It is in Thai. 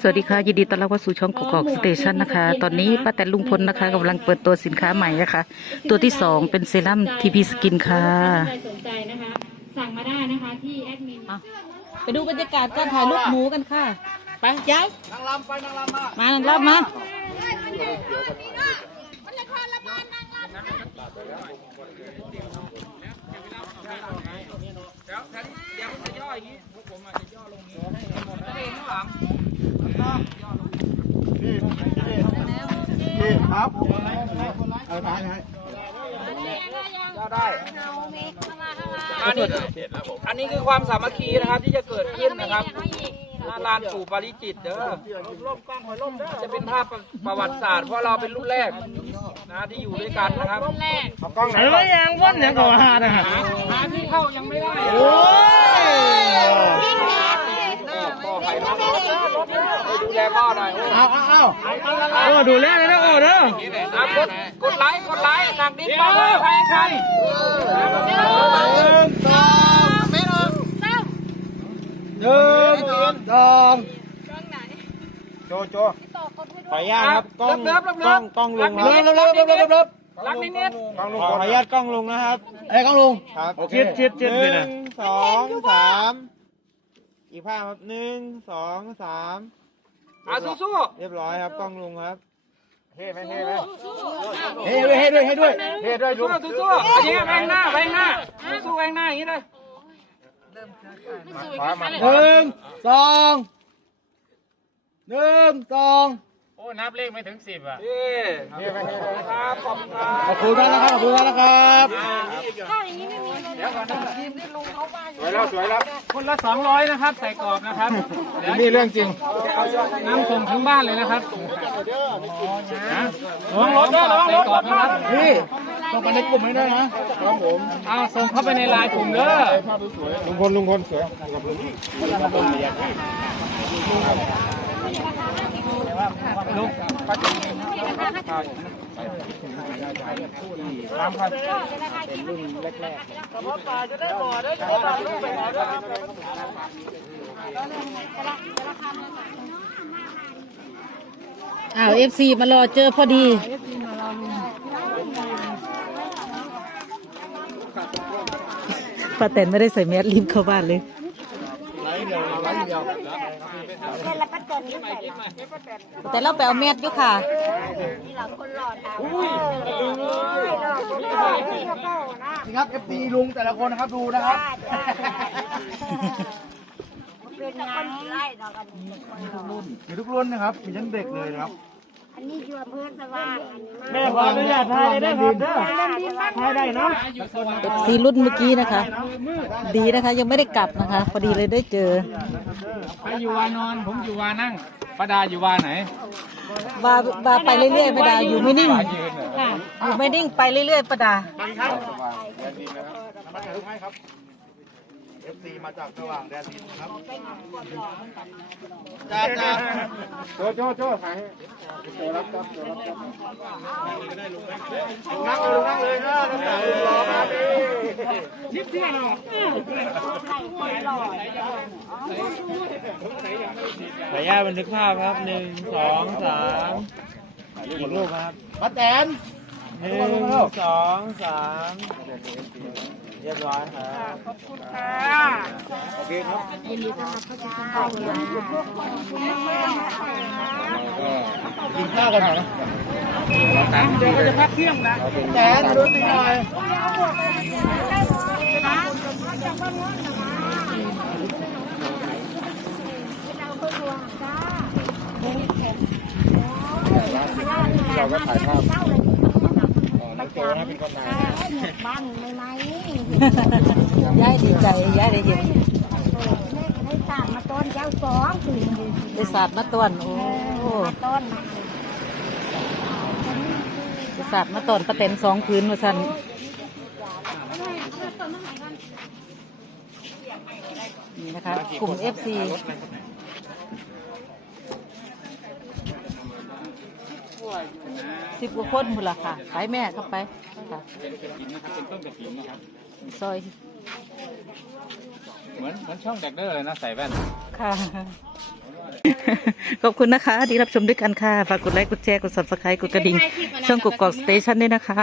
สวัสดีค่ะ ยินดีต้อนรับเข้าสู่ช่องกอกสเตชันนะคะ ตอนนี้ป้าแตนลุงพลนะคะกําลังเปิดตัวสินค้าใหม่นะคะตัวที่สองเป็นเซรั่มทีพีสกินค่ะสั่งมาได้นะคะที่แอดมินไปดูบรรยากาศการถ่ายรูปหมูกันค่ะไปเจ้านางรำไปนางรำมามานางรำมาอันนี้อันนี้คือความสามัคคีนะครับที่จะเกิดขึ้นนะครับ ลานสู่ปริจิตเด้อจะเป็นภาพประวัติศาสตร์เพราะเราเป็นรุ่นแรกนะที่อยู่ด้วยกันนะครับรุ่นแรกเฮ้ยยังวนเนี่ยก็ฮาดนะฮาที่เข้ายังไม่ได้แจพ่อหน่อยเอาเอาเอาดูแลเลยนะโอ้เด้อกดกดไลค์ กดไลค์ หนักดิ้นไปใครใครหไม่ตองตองไหน โจ โจไปย่างครับก้องก้องก้องลงนะรับรับรับรับรับรักนิดกล้องลงขออนุญาตกล้องลงนะครับเอ้กล้องลงครับโอเคหนึ่งสองสามอีกภาพครับหนึ่งสองสามอาสู้ๆเรียบร้อยครับกล้องลุงครับ เฮ้ยไม่เฮ้ไมปเฮ้ยด้วยเฮ้ด้วยเฮ้ยด้วยลุงสู้ๆอันนี้แบงหน้าแบงหน้า สู้แบงหน้าอย่างนี้เลย หนึ่ง สอง หนึ่ง สองโอ้ นับเลขไม่ถึงสิบอ่ะนี่ขอบคุณครับขอบคุณมากนะครับ ขอบคุณมากนะครับถ้าอย่างนี้ไม่มีเลยเดี๋ยวก่อนมนี่ลงเขาบ้านสวยแล้ว สวยแล้ว คนละสองร้อยนะครับ ใส่กรอบ นะครับเดี๋ยวนี่เรื่องจริงน้ำส่งทั้งบ้านเลยนะครับส่งรถได้ลองรถกรอบนะครับพี่ต้องไปในกลุ่มไม่ได้นะ ครับผม อ้าว ส่งเข้าไปในลายกลุ่มเด้อลุงพลลุงพลสวยขอบคุณครับลุกปฏิทินน้ำครับเป็นรุ่นแรกๆกระเพาปลาจะได้หมดได้ปลาลูกใหม่ด้วยรัอ้าวเอฟซีมารอเจอพอดีป้าแตนไม่ได้ใส่แมสรีบเข้าบ้านเลยแต่เราไปเอาเม็ดอยู่ค่ะนี่ครับเอฟีลุงแต่ละคนครับดูนะครับเป็นงานไรเดี๋ยวทุกรุ่นนะครับมีทั้งเด็กเลยนะครับสีรุ่นเมื่อกี้นะคะ ดีนะคะยังไม่ได้กลับนะคะ พอดีเลยได้เจอไปอยู่วานอนผมอยู่วานั่ง ปดาอยู่วาไหนวาวาไปเรื่อยๆปดาอยู่ไม่นิ่งอยู่ไม่นิ่งไปเรื่อย ๆ ปดาครับเอมาจากสว่างแดนดินครับจ้าจ้าโจโจโจหายรับครับรับครับนั่งเลยนั่งเลยนะรอมาดิยิ้มเที่ยงหล่อขออนุญาตบันทึกภาพครับหนึ่งสองสามอีกรูปครับป้าแตนหนึ่งสองสามรียบร้อยครับขอบคุณค่ะโอเคครับยินดีครับขอบคุณมากขอบคุณมากกินข้าวกันหน่อยนะเดี๋ยวก็จะพักเที่ยงนะแต่ดูตีหน่อยเราก็ถ่ายภาพยายดีใจยายดีใจสาบมาต้นแจ้วสองคืนได้สาบมาต้นโอ้สาบมาต้นตเต็มสองพื้นมาชันนี่นะคะกลุ่มเอฟซีสิบกว่าคนหมดละค่ะไปแม่เข้าไปซอยเหมือนเหมือนช่องแดกเดอร์เลยนะใส่แว่นค่ะขอบคุณนะคะที่รับชมด้วยกันค่ะ ฝากกดไลค์กดแชร์กดซับสไครต์กดกระดิ่งช่องกุกกอกสเตชันด้วยนะคะ